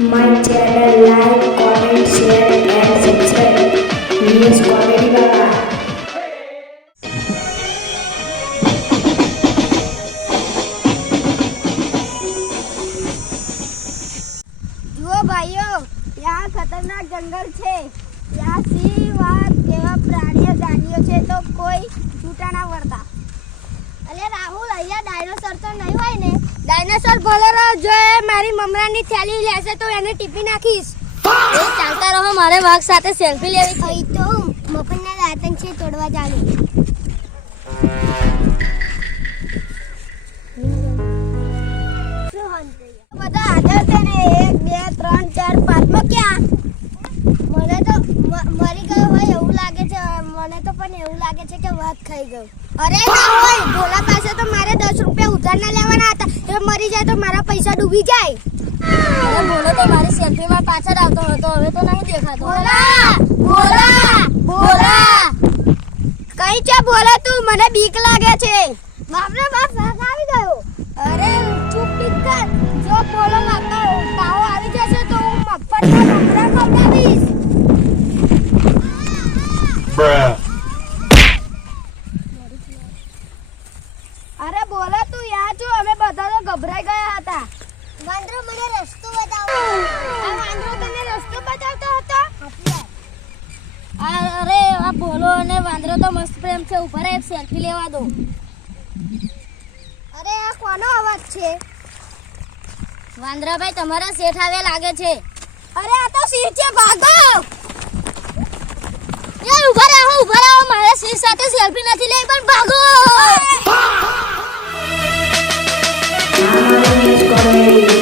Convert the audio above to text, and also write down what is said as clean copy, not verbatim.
My channel, like, comment, share and subscribe. News Comedy Baba. જુઓ ભાઈઓ, यहाँ खतरनाक जंगल છે. यहाँ સિંહ, વાઘ જેવા પ્રાણીઓ જાનીઓ છે તો કોઈ છૂટા ના વળતા. અલે રાહુલ, અહીંયા ડાયનોસર તો નહીં હોય ને? ડાયનોસર ભલે રહો, જો એ મારી મમરાની થેલી લેશે તો એને ટીપી નાખીશ. એ ચાલતા રહો, મારે વાઘ સાથે સેલ્ફી લેવી છે. અહીં તો મફનના દાંતન છે તોડવા જાણું. બધા હાજર છે ને? 1 2 3 4 5 ક્યાં? મને તો મરી ગયો હોય એવું લાગે છે. મને તો પણ એવું લાગે છે કે વાઘ ખાઈ ગયો. અરે ના હોય, ભોલા પાસે તો મારે 10 રૂપિયા ઉધાર ના લેવાના હતા. એ મરી જાય તો મારા પૈસા ડૂબી જાય. અરે ભોલો તો મારી સેલ્ફીમાં પાછળ આવતો હતો, હવે તો નહીં દેખાતો. ભોલા ભોલા ભોલા, કઈ છે ભોલા તું? મને બીક લાગે છે. બાપ રે બાપ, વાઘ આવી ગયો. અરે ચૂપ કર. જો ભોલો પાવો આવી જશે તો હું મફતમાં મમરા ખવડાવીશ. અરે બોલા તું યા છો? અમે બધા તો ગભરાઈ ગયા હતા. વાંદરો મને રસ્તો બતાવો. આ વાંદરો તને રસ્તો બતાવતો હતો? અરે આ ભોલો અને વાંદરો તો મસ્ત પ્રેમ છે. ઉપર એક સેલ્ફી લેવા દો. અરે આ કોનો અવાજ છે? વાંદરાભાઈ, તમારા શેઠ આવે લાગે છે. અરે આ તો સિંહ છે, ભાગો. યાર ઉભા રહો, મારા સિંહ સાથે સેલ્ફી નથી લેવી, પણ ભાગો. News Comedy.